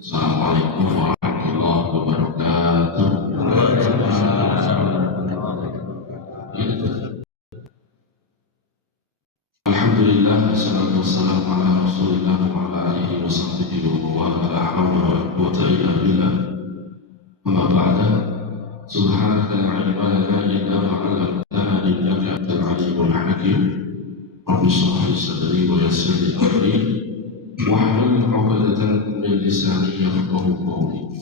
Assalamualaikum warahmatullahi wabarakatuh. Alhamdulillah, wassalatu wassalamu ala Rasulillah wa ala alihi wa sahbihi wa ala hawla wa la quwwata illa billah. Amma ba'da. Subhanaka la ilma lana illa ma 'allamtana innaka antal alimul hakim. Rabbi shrah li sadri wa yassir li amri wahlul 'uqdatam min lisani yafqahu qawli.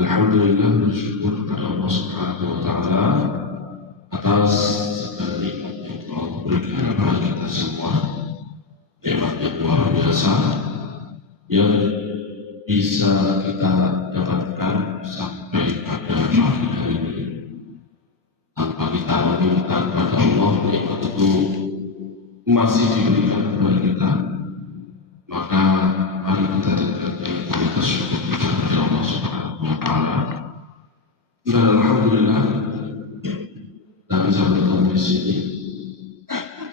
Alhamdulillah, bersyukur kepada Allah Subhanahu wa taala atas segala nikmat yang Allah berikan kepada kita semua. Nikmat yang luar biasa yang bisa kita dapatkan sampai pada pagi hari ini. Tanpa kita meminta kepada Allah, nikmat itu masih diberikan kepada kita. Maka mari kita tingkatkan kualitas syukur kita kepada Allah Subhanahu wa taala. Dan alhamdulillah kita bisa bertemu di sini.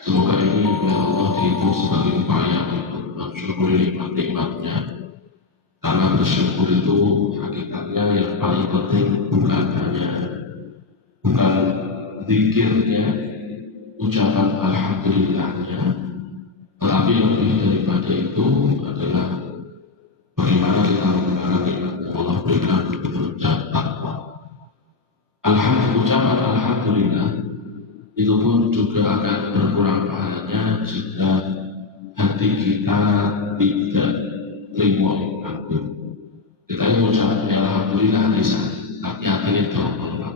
Semoga ini oleh Allah dihitung sebagai upaya untuk mensyukuri nikmat-nikmatnya. Karena bersyukur itu hakikatnya yang paling penting bukan zikirnya, ucapan alhamdulillahnya, tetapi lebih daripada itu adalah bagaimana kita menggunakan nikmat yang Allah berikan berucap takwa. Ucapan alhamdulillah itu pun juga akan berkurang pahalanya jika hati kita tidak terima nikmat. Kita ini ucapan alhamdulillah bisa, tapi hatinya tertolak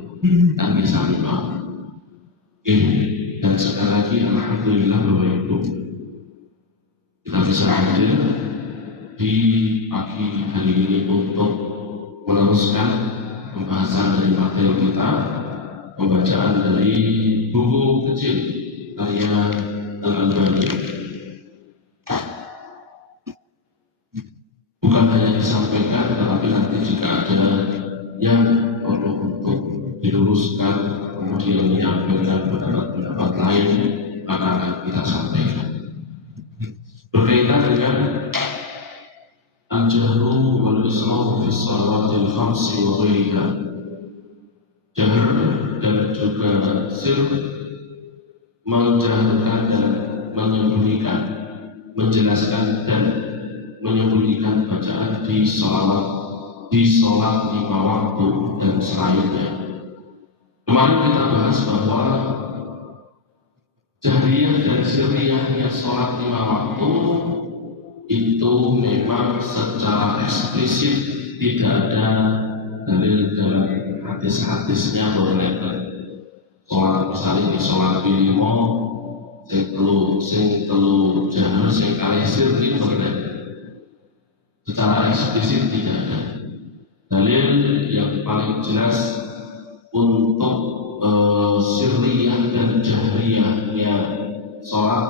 dan bisa mau. Dan sekali lagi alhamdulillah bahwa itu kita bisa hadir di pagi hari ini untuk meneruskan pembahasan dari materi kita, pembacaan dari buku kecil karya Al-Albani. Bukan hanya disampaikan, tetapi nanti jika ada yang perlu untuk diluruskan, kemudian menyampaikan pendapat lain, maka akan kita sampaikan. Berkaitan dengan al-jahru wal israfu fi shalawatil khamsi wa ghairiha. Jahr dan juga sir, menjaharkan dan menyembunyikan, menjelaskan dan menyembunyikan bacaan di sholat lima waktu dan selainnya. Kemarin kita bahas bahwa jahriyah dan sirriyahnya sholat lima waktu itu memang secara eksplisit tidak ada dalil dalam hadis-hadisnya berletter. Sholat misalnya di sholat bilimo, sing telu jahar, sing kali sir itu berletter. Secara eksplisit tidak ada dalil yang paling jelas untuk sirriyah dan jahriyahnya sholat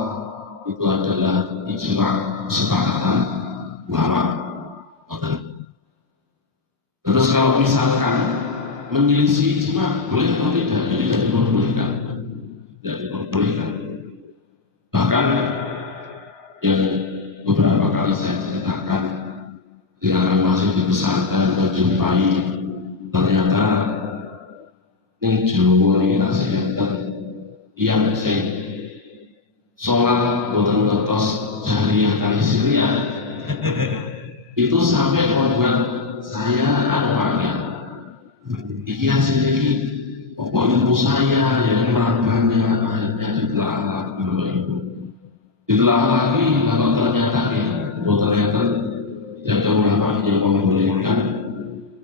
itu adalah ijma' kesepakatan ulama. Terus kalau misalkan menyelisih ijma' boleh atau tidak, ini tidak diperbolehkan. Bahkan yang beberapa kali saya ceritakan ketika kami masih di pesantren menjumpai ternyata ning Jawa ini nasihatkan yang sing sholat boten ngertos jahriyah kali sirriyah itu sampai membuat saya panggil iya sendiri pokok ibu saya yang merabanya akhirnya ditelaah lagi Bapak Ibu, ditelaah lagi kalau ternyata ternyata tidak ada ulama yang membolehkan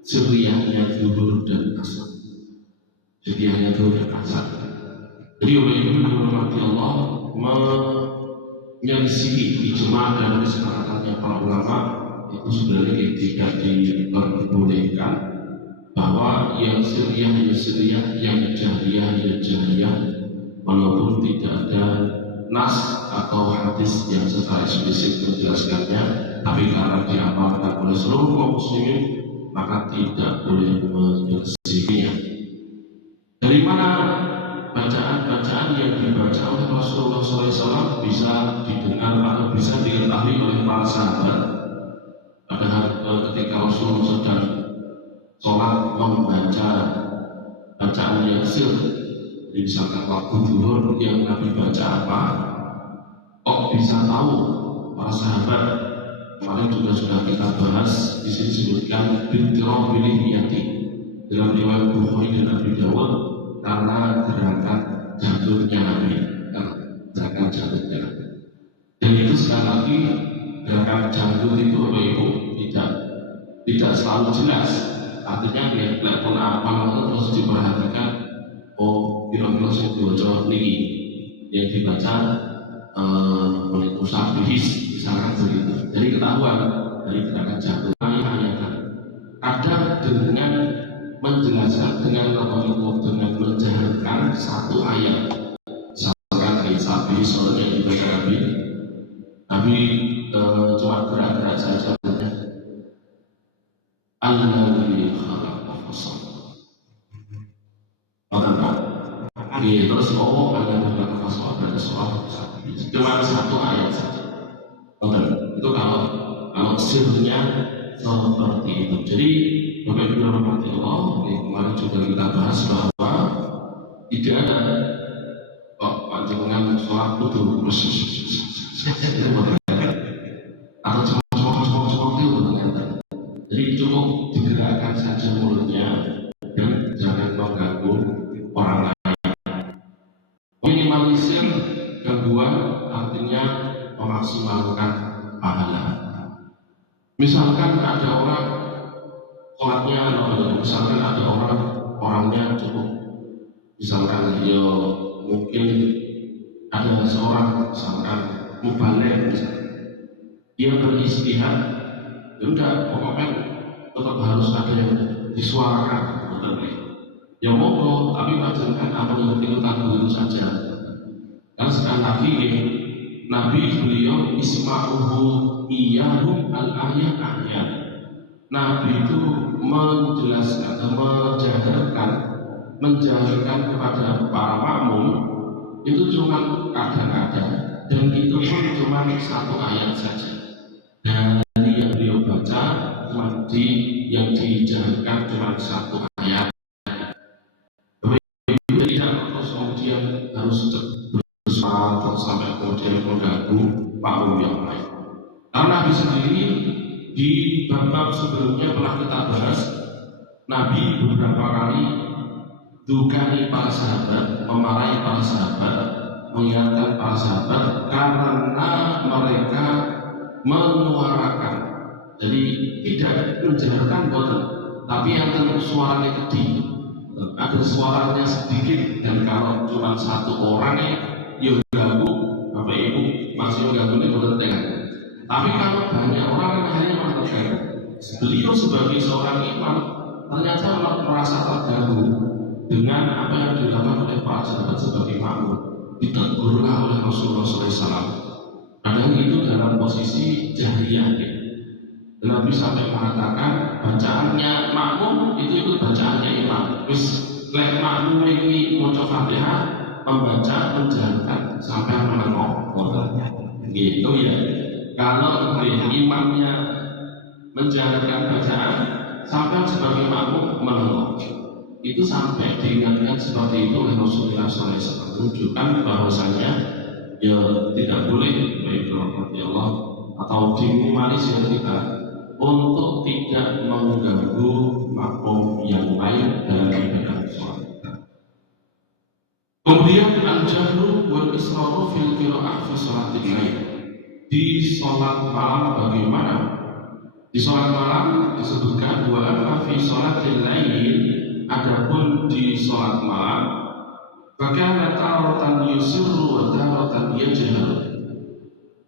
sirriyahnya zuhur dan asar. Jadi hanya zuhur dan asar. Jadi oleh itu dihormati Allah menyelisihi ijma' dan kesepakatannya para ulama itu sebenarnya tidak diperbolehkan, bahwa yang sirriyah ya sirriyah, yang jahriyah ya jahriyah, walaupun tidak ada nas atau hadis yang secara eksplisit menjelaskannya, tapi karena diamalkan oleh seluruh kaum muslimin maka tidak boleh menyelisihinya. Dari mana bacaan-bacaan yang dibaca oleh Rasulullah SAW bisa didengar atau bisa diketahui oleh para sahabat? Padahal ketika Rasul sedang sholat membaca bacaan Yasin, misalkan waktu zuhur yang Nabi baca apa, kok bisa tahu para sahabat? Kemarin juga sudah kita bahas, di sini disebutkan bintirah bilihiyati dalam riwayat Bukhari dan Abi Dawud, karena gerakan jantungnya Nabi, gerakan jantungnya Nabi. Dan itu sekali lagi gerakan jantung itu apa ibu tidak selalu jelas. Artinya dia telepon apa terus diperhatikan, oh kira-kira saya dibaca ini yang dibaca oleh pusat bihis misalkan begitu. Jadi ketahuan dari gerakan jantung ayat-ayat. Kadang dengan menjelaskan dengan menjaharkan satu ayat, misalkan ayat sabi soalnya dibaca Nabi cuma gerak-gerak saja. Alladzi khalaqa fasawwa. Terus alladzi khalaqa fasawwa pada surah cuma satu ayat saja. Itu kalau sirnya seperti itu. Jadi Bapak Ibu rahmati Allah, kemarin juga kita bahas bahwa tidak ada panjangan sholat butuh atau seperti itu ternyata. Jadi cukup digerakkan saja mulutnya dan jangan mengganggu orang lain. Minimalisir gangguan artinya memaksimalkan pahala. Misalkan ada orang sholatnya, misalkan ada orangnya cukup, misalkan dia mungkin ada seorang misalkan mubaligh, dia beristihad, ya udah pokoknya tetap harus ada yang disuarakan, ya monggo, tapi pajankan apa yang dilakukan dulu saja. Dan sekali lagi Nabi beliau isma'uhu iyahum al-ayat-ayat. Nabi itu menjelaskan dan menjaharkan kepada para makmum itu cuma kadang-kadang, dan itu pun cuma satu ayat saja. Dari yang beliau baca cuma yang dijaharkan cuma satu ayat. Tidak terus kemudian harus bersuara sampai kemudian mengganggu makmum yang lain. Karena Nabi sendiri di bab sebelumnya pernah kita bahas, Nabi beberapa kali dukani para sahabat, memarahi para sahabat, mengingatkan para sahabat karena mereka menyuarakan, jadi tidak menjaharkan boten, tapi yang suaranya kecil, ada suaranya sedikit, dan kalau cuma satu orang ya ganggu, Bapak Ibu masih mengganggu di boten tengah. Tapi kalau banyak orang hanya mengatakan beliau sebagai seorang imam ternyata merasa terganggu dengan apa yang dilakukan oleh para sahabat sebagai makmum, ditegurlah oleh Rasulullah SAW. Padahal itu dalam posisi jahriyah. Nabi sampai mengatakan bacaannya makmum itu bacaannya imam. Terus lek makmum ini maca Fatihah membaca menjalankan sampai menengok. Gitu ya. Kalau imamnya menjalankan bacaan sampai sebagai makmum menengok, itu sampai diingatkan seperti itu oleh Rasulullah SAW, menunjukkan bahwasanya ya tidak boleh baik Allah atau diminimalisir kita untuk tidak mengganggu makmum yang lain dalam ibadah sholat. Kemudian al-jahru wal israru fil qira'ah fi sholatil lail. Di sholat malam bagaimana? Di sholat malam disebutkan wa amma fi sholatil lail, adapun di sholat malam bagaimana taratan yusirru wa taratan yajhar.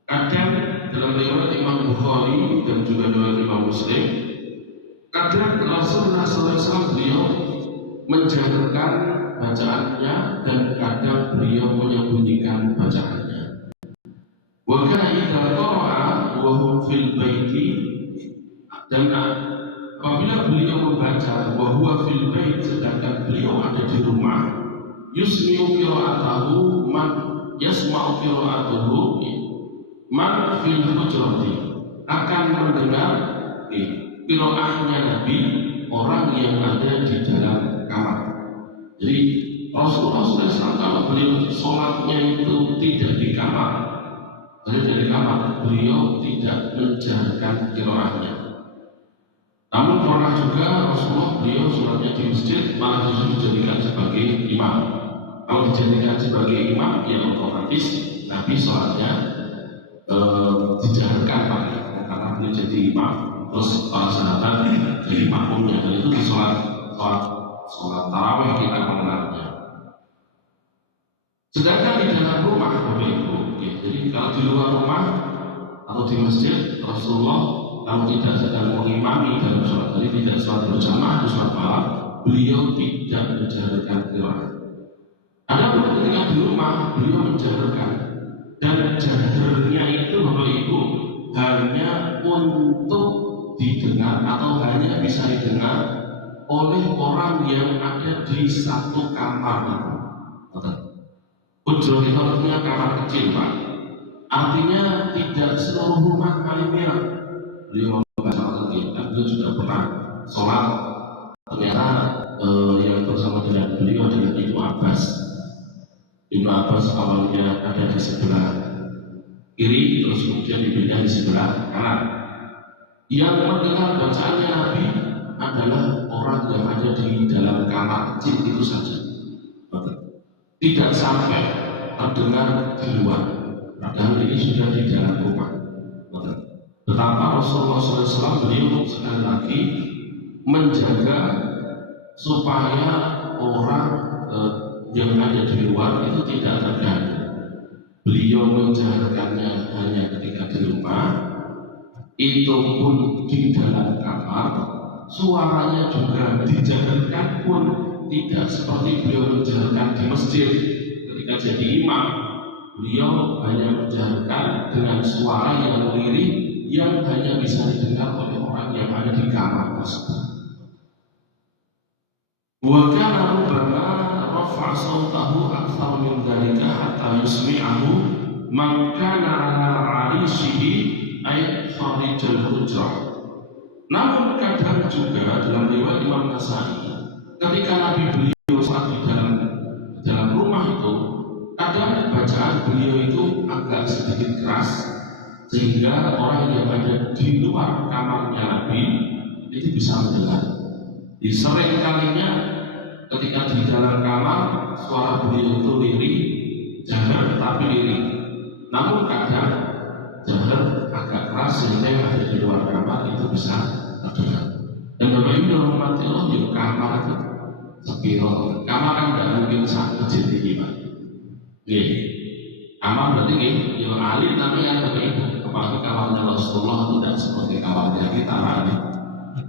Kadang dalam riwayat Imam Bukhari dan juga dalam Imam Muslim, kadang Rasulullah SAW beliau menjaharkan bacaannya dan kadang beliau menyembunyikan bacaannya. Wa kana idza qara'a wa hum fil baiti, dan apabila beliau membaca wa huwa fil bait sedangkan beliau ada di rumah, yusmi'u qira'atahu man yasma'u qira'atahu man fil hujrati, akan mendengar qiraahnya Nabi orang yang ada di dalam kamar. Jadi Rasulullah SAW kalau beliau sholatnya itu tidak di kamar, dari kamar, beliau tidak menjalankan qiraahnya. Namun pernah juga Rasulullah beliau sholatnya di masjid malah justru dijadikan sebagai imam. Kalau dijadikan sebagai imam, ya otomatis Nabi sholatnya dijalankan karena beliau jadi imam, terus para sahabat jadi makmumnya. Dan itu di sholat tarawih kita mengenalnya. Sedangkan di dalam rumah, Bapak Ibu, jadi kalau di luar rumah atau di masjid, Rasulullah kalau tidak sedang mengimami dalam sholat hari, tidak sholat berjamaah di sholat malam, beliau tidak menjalankan qiraah. Adapun ketika di rumah, beliau menjalankan, dan jaharnya itu Bapak Ibu hanya untuk didengar atau hanya bisa didengar oleh orang yang ada di satu kamar. Ujro itu artinya kamar kecil, Pak. Artinya tidak seluruh rumah kalimnya. Beliau membaca Al-Quran, beliau juga pernah sholat. Ternyata yang bersama dengan beliau adalah Ibnu Abbas. Ibnu Abbas awalnya ada di sebelah kiri, terus kemudian dipindah di sebelah kanan. Yang mendengar bacaannya Nabi adalah orang yang ada di dalam kamar kecil itu saja. Tidak sampai terdengar di luar. Padahal ini sudah di dalam rumah. Betapa Rasulullah SAW beliau sekali lagi menjaga supaya orang yang ada di luar itu tidak terganggu. Beliau menjalankannya hanya ketika di rumah, itu pun di dalam kamar. Suaranya juga dijalankan pun tidak seperti beliau menjalankan di masjid ketika jadi imam. Beliau hanya menjalankan dengan suara yang lirih yang hanya bisa didengar oleh orang yang ada di kamar tersebut. Wa kana rubbama rafa'a sautahu akthar min dhalika hatta yusmi'ahu man kana 'ala 'arishihi ay kharijal hujrah. Namun kadang juga dalam riwayat Imam Nasai, ketika Nabi beliau saat di dalam rumah itu, kadang bacaan beliau itu agak sedikit keras, sehingga orang yang ada di luar kamarnya Nabi itu bisa mendengar. Di sering kalinya ketika di dalam kamar suara beliau itu lirih, jahar tapi lirih. Namun kadang jahar agak keras sehingga yang ada di luar kamar itu bisa terdengar. Dan Bapak Ibu hormati Allah, ya kamar itu sepiro. Kamar kan tidak mungkin sangat kecil ini, Pak. Kamar berarti ya alim tapi yang Bapak Ibu. Apalagi kamarnya Rasulullah tidak seperti kamarnya kita kan.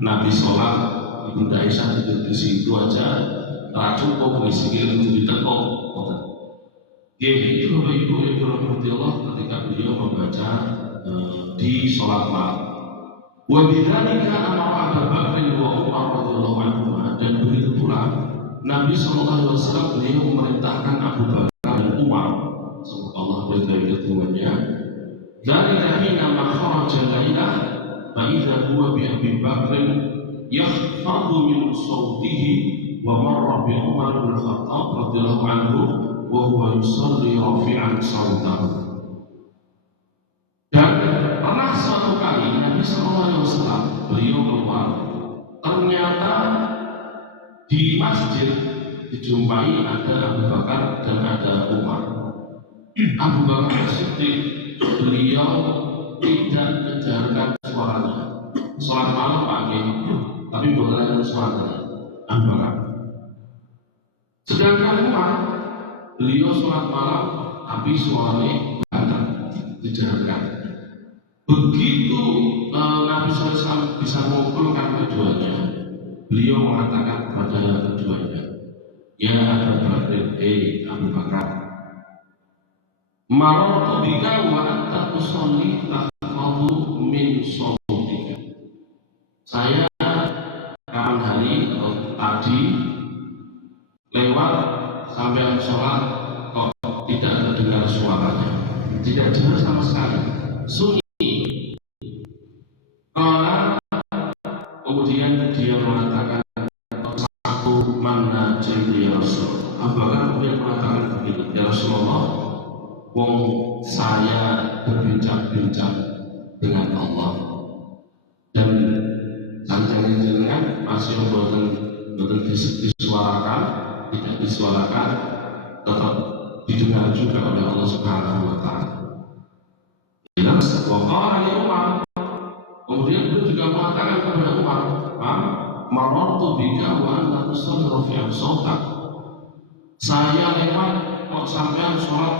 Nabi sholat, Ibunda Aisyah tidur di situ aja, tak cukup misalnya itu ditekuk. Itu Bapak Ibu yang dirahmati Allah ketika beliau membaca di sholat malam. Wa bidzalika amara Abu Bakar wa Umar radhiyallahu anhu, dan begitu pula Nabi sallallahu alaihi wasallam beliau memerintahkan Abu Bakar dan Umar, semoga Allah berikan keduanya, dzalika hina ma kharaja lailah fa idza huwa bi Abi Bakr yakhfadu min sawtihi wa marra bi Umar bin Khattab radhiyallahu anhu wa huwa yusalli rafi'an sawtahu. Dan pernah suatu kali Nabi SAW beliau keluar, ternyata di masjid dijumpai ada Abu Bakar dan ada Umar. Abu Bakar Siddiq beliau tidak menjalankan suaranya. Sholat malam pagi, tapi menjalankan suaranya Abu Bakar. Sedangkan Umar beliau sholat malam, tapi suaranya dijalankan. Begitu Nabi SAW bisa mengumpulkan keduanya, beliau mengatakan kepada yang keduanya, ya Abu Bakar, Abu Bakar, marartu bika wa anta tusalli takhadu min shawtika. Saya kapan hari atau tadi lewat sampai sholat kok tidak terdengar suaranya, tidak dengar sama sekali, sunyi. kemudian dia mengatakan, aku mana jadi ya Rasul. Abu Bakar kemudian mengatakan begini, ya Rasulullah, wong saya berbincang-bincang dengan Allah dan sanjang jenengan masih boten disuarakan, tidak disuarakan, tetap didengar juga oleh Allah Subhanahu wa Ta'ala. Kemudian beliau juga mengatakan kepada Umar, marartu bika wa anta tusalli rafi'an sautak. Saya lewat kok sampean sholat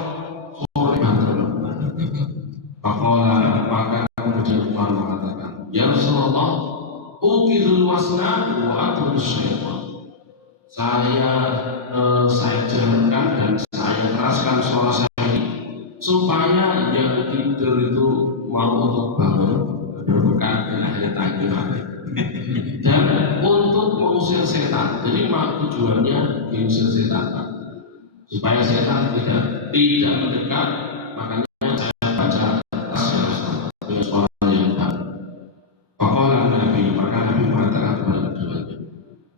sore banget. Maka kemudian Umar mengatakan, ya Rasulullah, ukidul wasna wa atul syaitan. Saya jalankan dan saya keraskan suara saya ini supaya yang tidur itu mau untuk bangun berbuka dan akhirnya tanggung dan untuk mengusir setan. Jadi tujuannya mengusir setan supaya setan tidak mendekat. Makanya saya baca dengan suara yang baik. Maka Nabi mengatakan kepada keduanya,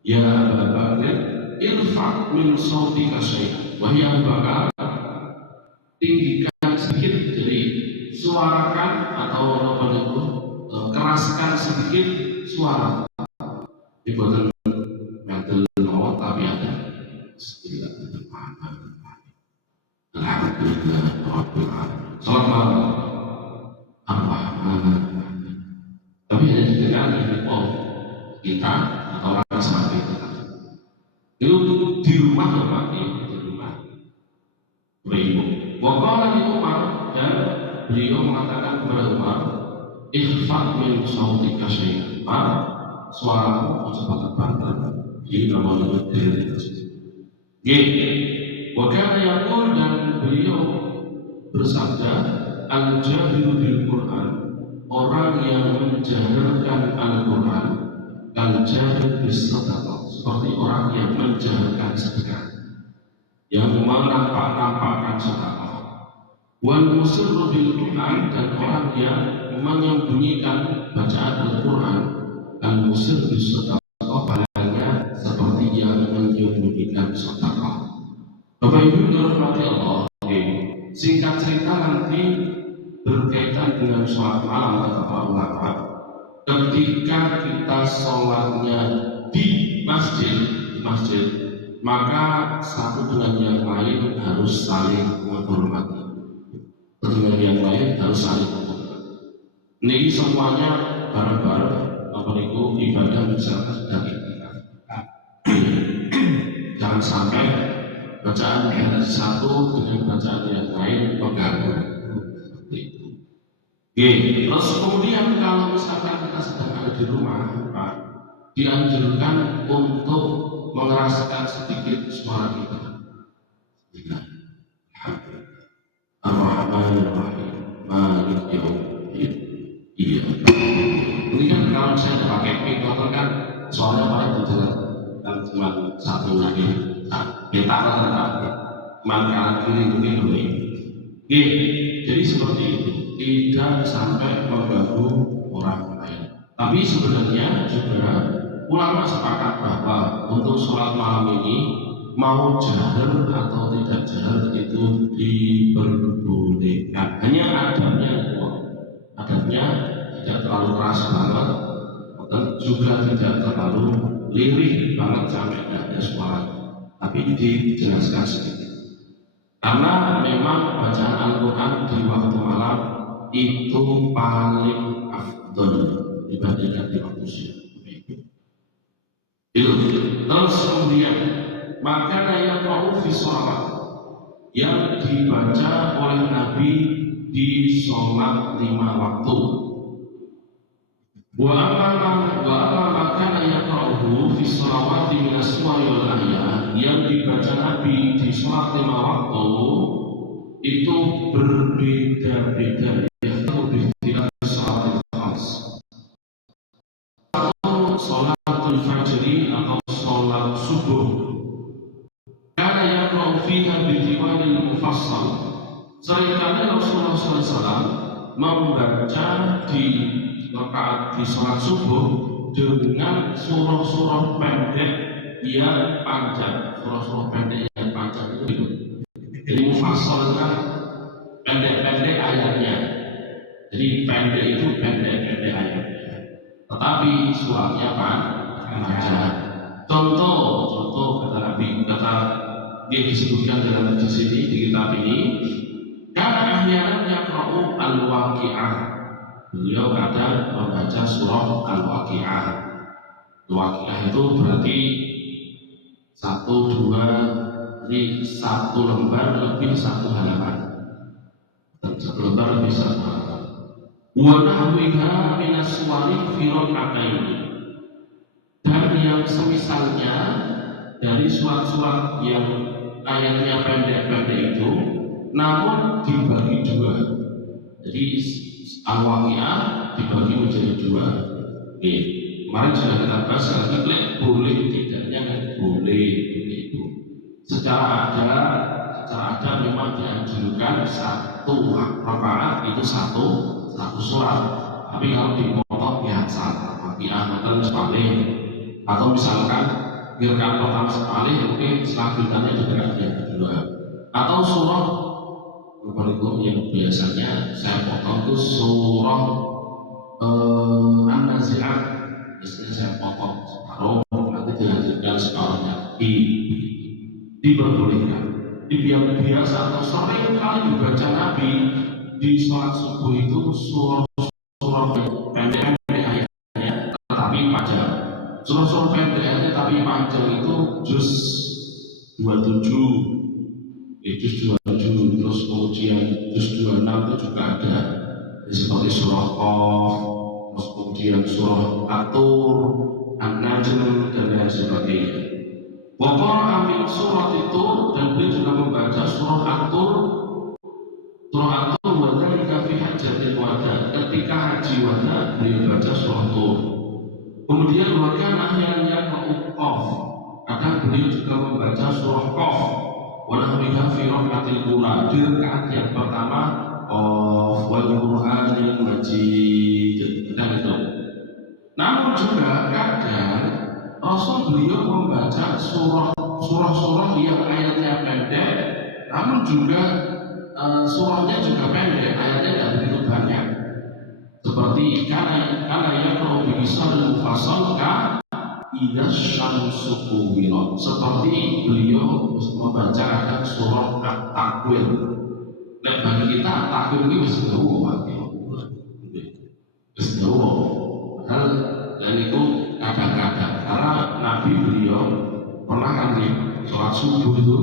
ya Abu Bakar, irfa' min sautika syai'an. Wahai Abu Bakar, tinggikan sedikit, jadi suarakan atau apa itu, keraskan sedikit suara. Dibuatkan mental no, tapi ada alhamdulillah rabbil alamin. Salat malam tapi hanya didengar di kita atau orang sakit. Itu di rumah ya Pak, di rumah. Beribu. Wakala di Umar, dan beliau mengatakan kepada Umar, ikhfa' min sautika syai'an. Suaramu cepat terbantah. Ini nama lebih dari wakala yaqul, dan beliau bersabda, al-jahilu bil Quran, orang yang menjaharkan Al-Quran, al-jahil bis sadaqah, seperti orang yang menjaharkan sedekah, yang menampakkan sedekah. Wal musirru bil Quran, dan orang yang menyembunyikan bacaan Al-Quran, al-musir bis sadaqah, padanya seperti yang menyembunyikan sedekah. Bapak Ibu dirahmati Allah, singkat cerita nanti berkaitan dengan sholat malam kata para ulama. Ketika kita sholatnya di masjid, maka satu dengan yang lain harus saling menghormati. Dengan yang lain harus saling menghormati. Ini semuanya bareng-bareng, apa itu ibadah misalnya sedang ibadah. Jangan sampai bacaan yang satu dengan bacaan yang lain mengganggu. Terus kemudian kalau misalkan kita sedang ada di rumah, Pak, dianjurkan untuk mengeraskan sedikit suara kita. Ar-Rahmanir-Rahim, Maliki Yaumiddin. Iya. Ini kan kalau saya pakai mikrofon kan suaranya paling jelas, kan cuma satu lagi. Kita kan kanan kiri begini. Jadi seperti itu, tidak sampai mengganggu orang lain. Tapi sebenarnya juga ulama sepakat bahwa untuk sholat malam ini mau jahar atau tidak jahar itu diperbolehkan. Hanya adabnya tidak terlalu keras banget, dan juga tidak terlalu lirih banget sampai tidak ada suara. Tapi dijelaskan sedikit. Karena memang bacaan Al-Quran di waktu malam itu paling afdol dibandingkan di waktu siang. Itu. Terus kemudian maka yang mau sholat yang dibaca oleh Nabi di sholat 5 waktu. Wa amma kana yaqra'uhu fi sholawati min as-suwari wal ayat, yang dibaca Nabi di sholat 5 waktu itu berbeda-beda, yaitu berbeda sholat khas. Sholatul fajri atau sholat subuh. Kana yaqra'u fiha bi diwanil mufassal. Seringkali Rasulullah SAW membaca di rakaat di sholat subuh dengan surah-surah pendek yang panjang. Surah-surah pendek yang panjang itu jadi mufassal kan pendek-pendek ayatnya. Jadi pendek itu pendek-pendek ayatnya. Tetapi suratnya panjang. Contoh kata Nabi, kata dia disebutkan dalam di sini di kitab ini. Karena ahyanan yaqra'u al-waqi'ah. Beliau kadang membaca surah al-waqi'ah. Al-waqi'ah itu berarti satu lembar lebih satu halaman. Satu lembar lebih satu halaman. Wa nahwiha minas suwari fi raka'ataini. Dan yang semisalnya dari surat-surat yang ayatnya pendek-pendek itu, namun dibagi dua. Jadi al-waqi'ah dibagi menjadi dua. Kemarin sudah kita bahas lagi, boleh tidaknya boleh begitu. Secara ada memang dianjurkan satu rakaat itu satu surat. Tapi kalau dipotong biasa, waqi'ah atau sekali, atau misalkan rakaat pertama sekali, mungkin selanjutnya juga yang kedua. Atau surah yang biasanya saya potong itu surah An-Nazi'at. Biasanya saya potong separuh, nanti dilanjutkan separuhnya. Diperbolehkan. Biasa atau sering kali dibaca Nabi di sholat subuh itu surah pendek ayatnya, tetapi panjang. Surah pendek ayatnya tapi panjang itu juz 27. Juz 27, terus kemudian juz 26 itu juga ada, seperti surah Qaf, terus kemudian surah At-Tur, An-Najm, dan lain sebagainya. Waqara amin surat itu, dan beliau juga membaca surah At-Tur wadhalika fi hajjatil wada. Ketika haji wada beliau baca surah Tur. Kemudian wakana ahyanya Qaf, kadang beliau juga membaca surah Qaf. Wanahmiha fi raka'atil ula, di rakaat yang pertama wal Qur'anil Majid. Dan itu. Namun juga kadang Rasul beliau membaca surah-surah yang ayatnya pendek, namun juga surahnya juga pendek, ayatnya tidak begitu banyak. Seperti karena yang perlu bisa mufassal Idza syamsu kuwirat, seperti beliau membaca ada surah At-Takwir. Nah, bagi kita At-Takwir ini masih jauh, dan itu kadang-kadang karena Nabi beliau pernah kan di sholat subuh itu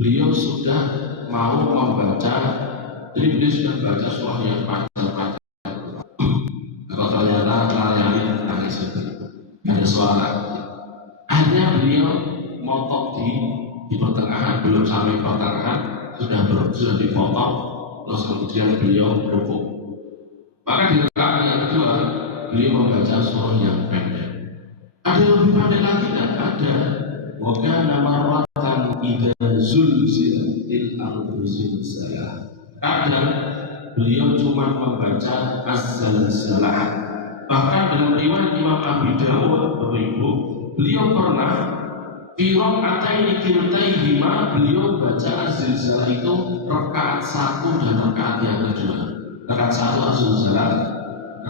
beliau sudah mau membaca, jadi beliau sudah baca surah yang panjang. Kalau ternyata layani nangis itu ada suara. Akhirnya beliau motong di pertengahan, belum sampai pertengahan sudah dipotong, terus kemudian beliau rukuk. Maka di rakaat yang kedua beliau membaca surah yang pendek. Ada yang lebih pendek lagi kan? Ada. Wa kana marratan idza zulzilatil ardu zilzalaha. Kadang beliau cuma membaca az-zalzalah. Bahkan dalam riwayat Imam Abi Dawud beliau pernah fi raka'ataini kiltaihima, beliau baca az-zilzalah itu rakaat 1 dan rakaat yang kedua. Rakaat 1 az-zilzalah,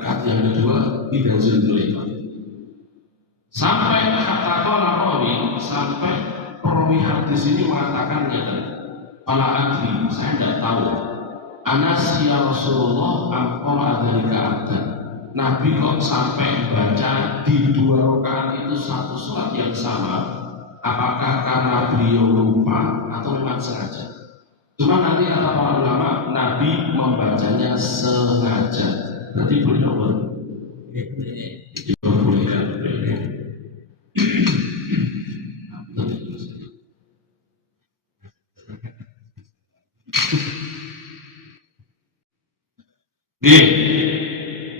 rakaat yang kedua idza zulzilat. Sampai kata rawi, sampai perawi hadis ini mengatakannya, "Fala adri, saya tidak tahu. Anas ya Rasulullah amqara dzalika abdan." Nabi kok sampai baca di 2 rakaat itu satu surat yang sama, apakah karena beliau lupa atau memang sengaja? Cuma nanti kata para ulama, Nabi membacanya sengaja. Berarti beliau diperbolehkan.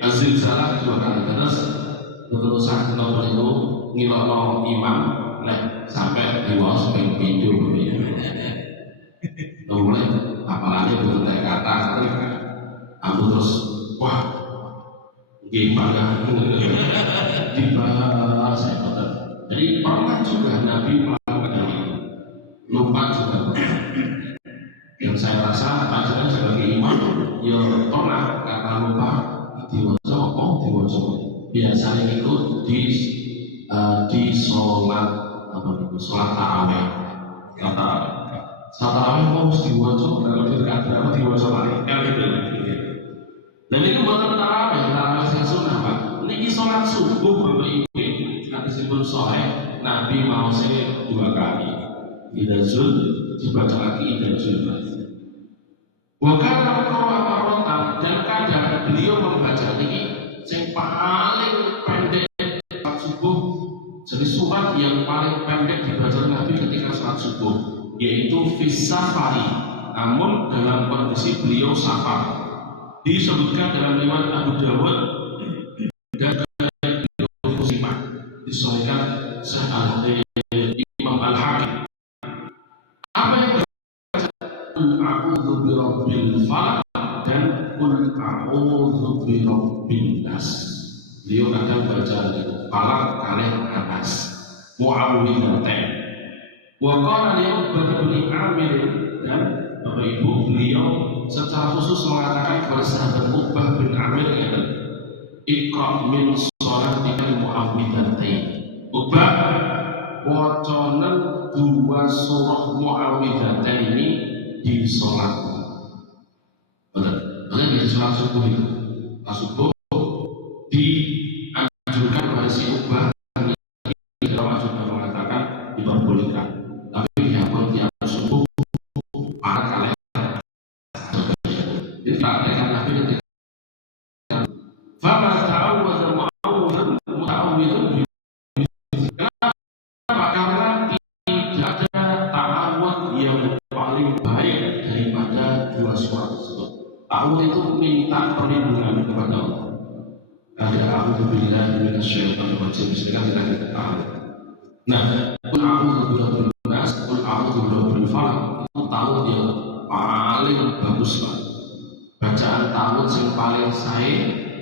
Az-zilzalah dua kali, terus saat nomor itu ngilokno imam sampai diwaos ping video ya. Kemudian apalagi betul kata aku terus wah gimana dibahas. Jadi pernah juga Nabi melakukan itu, lupa juga. Yang saya rasa ajaran sebagai imam ya pernah karena lupa diwaca. Biasanya itu di sholat sholat tarawih. Sholat tarawih harus diwaca dalam berapa diwaca lagi kan gitu. Dan itu bukan tarawih yang sunnah Pak. Ini sholat subuh berikut nanti sebelum sore Nabi mau saya 2 kali. Idazul dibaca lagi idazul. Wakana rotan dan kadang beliau membaca ini yang paling pendek saat subuh. Jadi surat yang paling pendek dibaca Nabi ketika saat subuh yaitu Fis-Safari. Namun dalam kondisi beliau safar. Disebutkan dalam riwayat Abu Dawud dan Muslimah disesuaikan Syekh Imam Al-Hakim. Apa yang Qul a'udzu birabbil falaq dan Qul a'udzu birabbin nas. Beliau kadang baca falaq kalih anas muawwidzatain. Wa qala li Uqbah bin Amir dan Bapak Ibu beliau secara khusus mengatakan kepada sahabat Uqbah bin Amir yaitu Iqra min sholatika muawwidzatain. Uqbah wacanan 2 surah muawwidzatain ini di sholat. Betul di sholat subuh itu. Subuh dianjurkan kepada si Uqbah juga mengatakan diperbolehkan. Tapi yang pun tiap subuh para kalian jadi praktekkan Nabi ketika fama ta'awwadha mu'awwidhun. Kenapa? Karena tidak ada ta'awud yang paling baik daripada 2 surat tersebut. Ta'awud itu minta perlindungan kepada Allah. Ada a'udzubillahi minasyaitonir rajim. Sekarang kita tahu. Nah, Qul a'udzu birabbil nas, Qul a'udzu birabbil falaq itu ta'awud yang paling bagus Pak. Bacaan ta'awud yang paling sahih,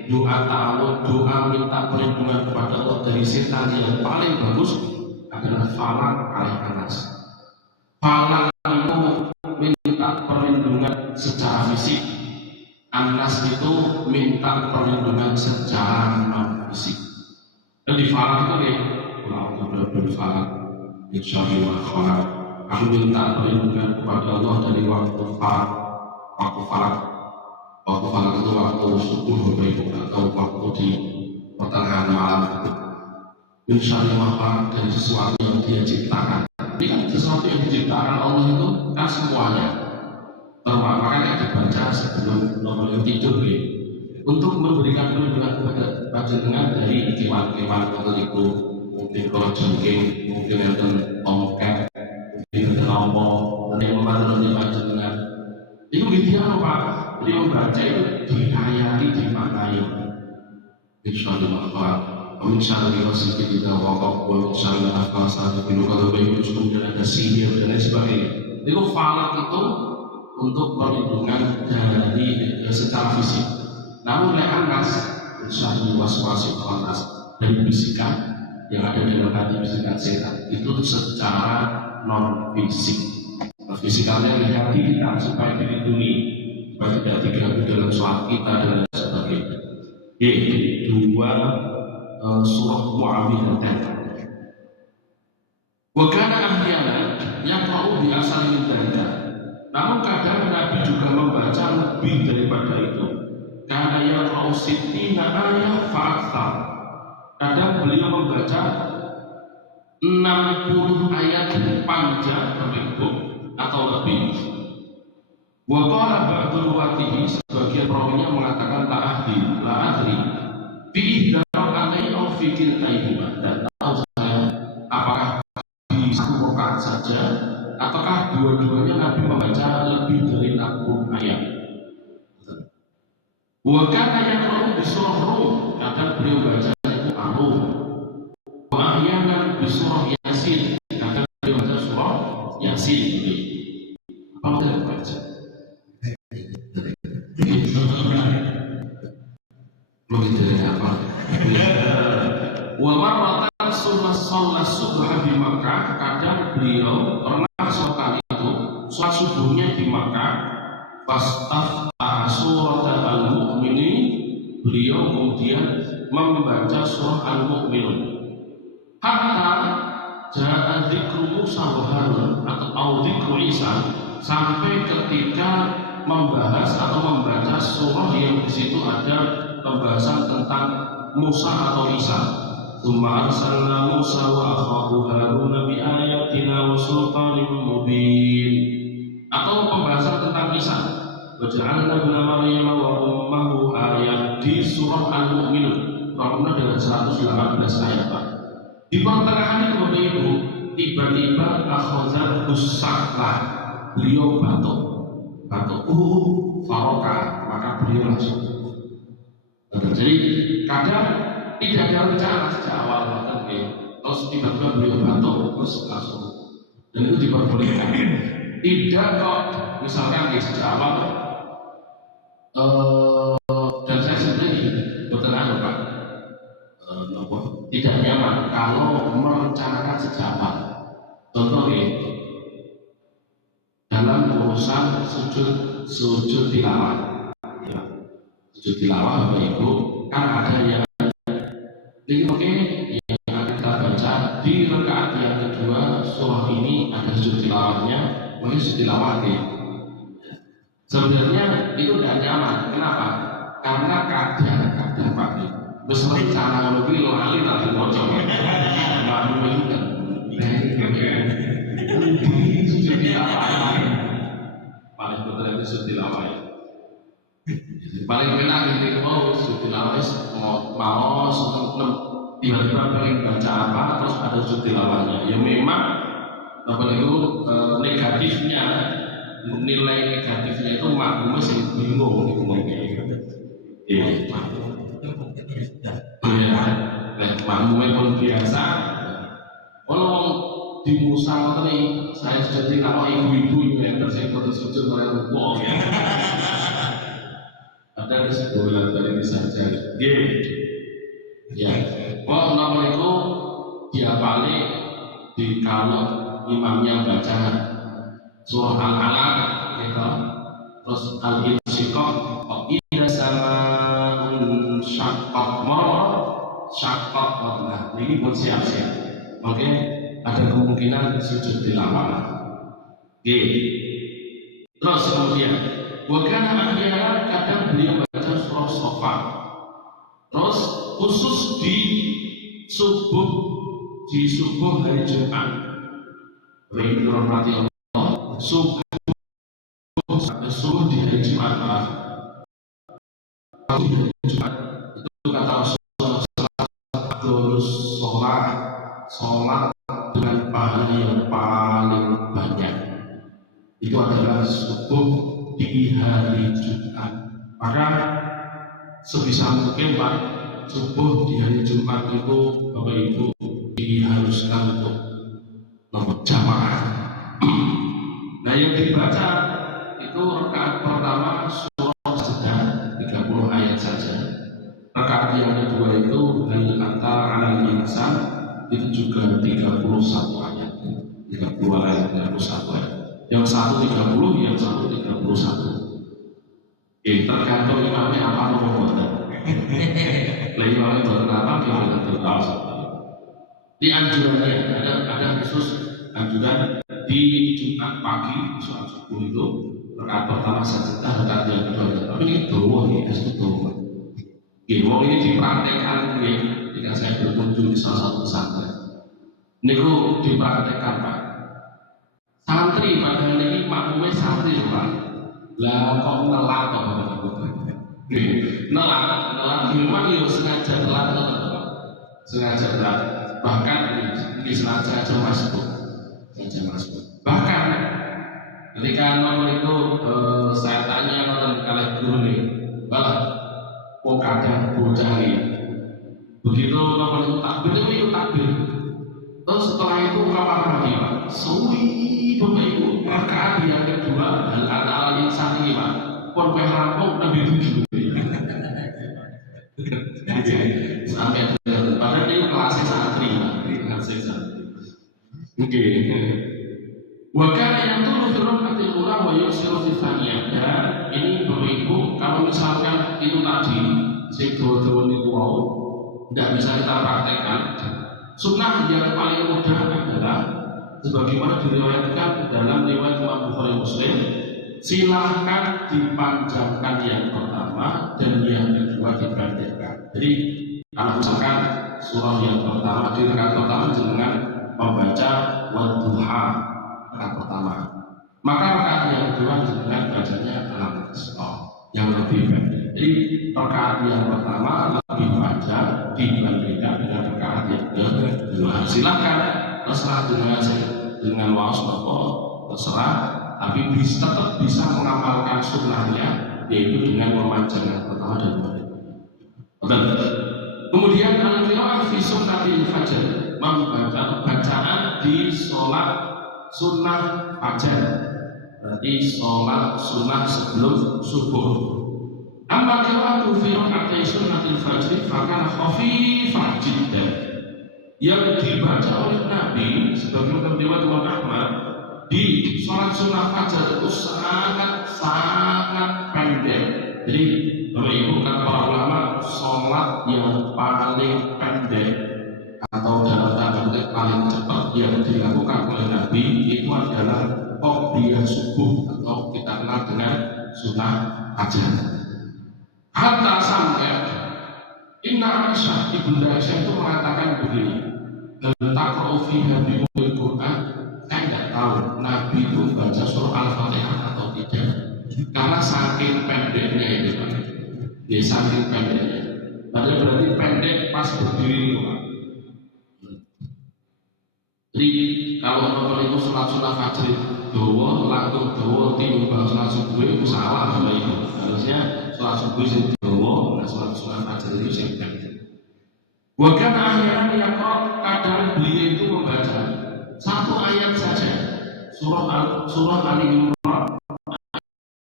doa ta'awud, doa minta perlindungan kepada Allah dari setan yang paling bagus adalah falaq kalih anas. Falaq itu minta perlindungan secara fisik, anas itu minta perlindungan secara non fisik. Dan di falaq itu nih berfalak insyaallah wa khalaq. Aku minta perlindungan kepada Allah dari waktu falak. Waktu falak itu waktu subuh atau waktu di pertengahan malam. Insyaallah wa khalaq dari sesuatu yang Dia ciptakan. Ini kan sesuatu yang diciptakan Allah itu kan semuanya. Makanya dibaca sebelum nomor tidur ya. Untuk memberikan perlindungan kepada panjenengan dari kewan-kewan itu. Mungkin kalau jengking, mungkin ada tomcat, mungkin ada lombok, ada yang membantu panjenengan. Itu gitu Pak. Beliau baca itu dihayati, dimaknai. Insyaallah Pak. Insyaallah kita tidak wakaf, insyaallah apa saat itu kalau baik itu sudah ada sihir dan lain sebagainya. Itu falak itu untuk perlindungan dari secara fisik. Namun anas, insyaallah waswasil khannas dan bisikan yang ada dalam hati bisikan setan itu secara non fisik. Fisikalnya di hati kita supaya dilindungi, supaya tidak diganggu dalam sholat kita dan lain sebagainya. Yaitu 2 surah muawwidzatain. Wa kana ahyana yaqra'u bi asalin danda. Namun kadang Nabi juga membaca lebih daripada itu. Karena yaqra'u 60 ayat fa'aktsar. Kadang beliau membaca 60 ayat panjang berbentuk atau lebih. Wa qala ba'dul watihi, sebagian perawinya mengatakan la adri fi darakatain aw fi kiltaihima. Dan tahu saya apakah di 1 rakaat saja ataukah dua-duanya Nabi membaca lebih dari 60 ayat. Wa kana yaqra'u bi surah Rum, kadang beliau baca Wahyanan di surah Yasin, kadang dia baca surah Yasin. Apa yang baca? Begitu apa? sholat subuh di Makkah, kadang beliau pernah suatu kali itu sholat subuhnya di Makkah, fastaftaha surat al-mu'minin, beliau kemudian membaca surah al-mu'minun hatta ja'a dzikru Musa wa Harun atau dzikru Isa, sampai ketika membahas atau membaca surah yang di situ ada pembahasan tentang Musa atau Isa. Tsumma arsalna Musa wa akhahu Harun bi ayatina wa sultanin mubin, atau pembahasan tentang Isa. Wa ja'alna ibna Maryam wa ummuhu ayat di surah Al-Mu'minun. Kurang dengan 118 ayat, Pak. Di pertengahan itu Bapak Ibu, tiba-tiba akhadha busaklah, beliau batuk faroka, maka beliau langsung. Jadi kadang tidak ada rencana sejak awal, terus tiba-tiba beliau batuk terus langsung, dan itu diperbolehkan. Tidak kok misalkan sejak awal dan saya sendiri betul Pak, tidak nyaman kalau merencanakan sejak awal. Contoh dalam urusan sujud tilawah, sujud tilawah Bapak Ibu, kan ada yang ini mungkin yang akan kita baca di rakaat yang kedua surah ini ada sujud tilawahnya, mungkin sujud tilawah sebenarnya itu tidak nyaman. Kenapa? Karena kadang Pak wis rencana lebih lali nanti bocor nggak memiliki sujud tilawah paling betul itu sujud tilawah paling enak ini sujud tilawah mau tiba-tiba pengen baca apa terus ada sujud tilawahnya. Ya memang Bapak Ibu negatifnya, nilai negatifnya itu makmumnya sih bingung gitu mungkin. Makmumnya pun biasa. Kalau di Musa ini saya jadi kalau ibu-ibu yang bersekutu sujud oleh rukuk ya. Ada sebulan dari saja. Ya. Kalau nama itu dia balik di kalau imamnya baca surah Al-Alaq, gitu. Terus Al-Insyiqaq, ida sama syaqqaq, syaqqaq. Nah, ini pun siap-siap. Oke, ada kemungkinan sujud tilawah. Terus kemudian, wakana ahyana kadang beliau baca surah Shafa. Terus khusus di subuh hari Jumat. Bagi hormati Allah, subuh di hari Jumat, itu kata Rasulullah terus sholat dengan pahala yang paling banyak itu adalah subuh di hari Jumat. Maka sebisa mungkin Pak, subuh di hari Jumat itu Bapak Ibu diharuskan untuk jamaah. Nah yang dibaca itu rakaat pertama surah Sajdah 30 ayat saja. Rakaat yang kedua itu hal atal alal insan itu juga 31 ayat. 30 ayat, 31 ayat. Yang satu 30, yang satu 31. Tergantung imamnya apa mau buat. Imamnya berapa kita tahu. Di anjurannya ada khusus anjuran di Jumat pagi sholat subuh itu rakaat pertama sajdah, rakaat yang kedua. Tapi ini doa nih, itu doa. Ini dipraktekkan ketika saya berkunjung di salah satu pesantren. Ini dipraktekkan Pak. Santri pada ini makmumnya santri Pak. Lah kok nelak kok nelak memang ya sengaja telat, sengaja telat. Bahkan ini sengaja aja masuk. Bahkan ketika nomor itu saya tanya kalian guru nih, balah kok kadang bocah ini begitu nomor itu takbir. Terus setelah itu kapan lagi Pak? Suwi Bapak Ibu rakaat yang kedua dan ada insan ini Pak. Pun rampung lebih 7. Sampai padahal ini kelasnya santri Pak. Oke. Wa kana yaqulu fi rak'atil ula wa yusiru fi tsaniyah. Dan ini Bapak Ibu, kalau misalkan itu tadi sing dawa-dawa niku wau tidak bisa kita praktekkan, sunnah yang paling mudah adalah sebagaimana diriwayatkan dalam riwayat Imam Bukhari Muslim, silahkan dipanjangkan yang pertama dan yang kedua dipendekkan. Jadi kalau misalkan surah yang pertama di rakaat pertama dengan membaca wadduha rakaat pertama, maka rakaat yang kedua dengan bacanya dalam yang lebih pendek. Jadi rakaat yang pertama lebih panjang dibandingkan dengan rakaat yang kedua. Silakan terserah dengan waos apa terserah, tapi tetap bisa mengamalkan sunnahnya, yaitu dengan membaca yang pertama dan kedua. Kemudian al-qira'ah fi sunnatil fajr, membaca bacaan di sholat sunnah fajar, berarti sholat sunnah sebelum subuh. Amma qira'atu fi rak'atay sunnatil fajr fakana khafifah jiddan, yang dibaca oleh Nabi sebagaimana riwayat Imam Ahmad di sholat sunnah fajar itu sangat pendek. Jadi Bapak Ibu, kata para ulama, sholat yang paling pendek atau dalam tanda kutip paling cepat yang dilakukan oleh Nabi itu adalah qobliyah subuh atau kita kenal dengan sunnah fajar. Hatta sampai Inna Aisyah, ibunda Aisyah itu mengatakan begini, taqra'u fiha bi ummil Qur'an. Saya tidak tahu Nabi itu baca surah Al-Fatihah atau tidak, karena saking pendeknya itu Pak. Ya saking pendeknya. Padahal berarti pendek pas berdiri itu Pak. Jadi kalau nonton itu sholat sunnah fajar dawa, langsung dawa timbang sholat subuh itu salah Bapak Ibu. Harusnya sholat subuh itu dawa, sholat sunnah fajar itu yang pendek. Bahkan akhirnya yaqra, kadang beliau itu membaca satu ayat saja, surah Ali Imran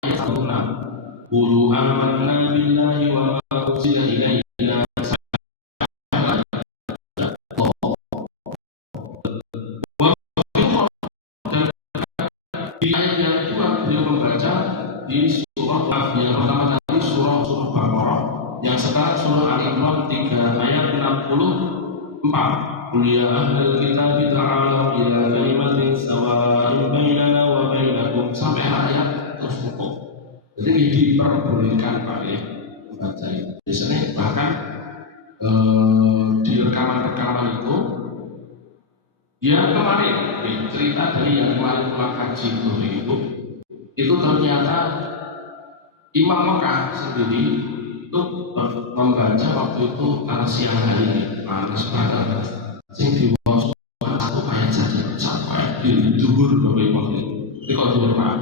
ayat 16. Qulu amanna billahi wa ma unzila ilaina di ayat yang kedua beliau membaca di surah yang pertama tadi surah Baqarah, yang sekarang surah Ali Imran 3 ayat 64. Qul ya ahlal kitab ta'alu ila kalimatin sawa'in bainana wa bainakum, sampai ayat tersebut. Jadi diperbolehkan Pak ya membaca itu. Biasanya bahkan di rekaman-rekaman yang kemarin cerita dari yang kemarin pulang haji itu ternyata Imam Mekah sendiri itu membaca waktu itu karena siang hari panas banget, sing diwaos satu ayat saja sampai di duhur Bapak Ibu. Ini kalau duhur Pak,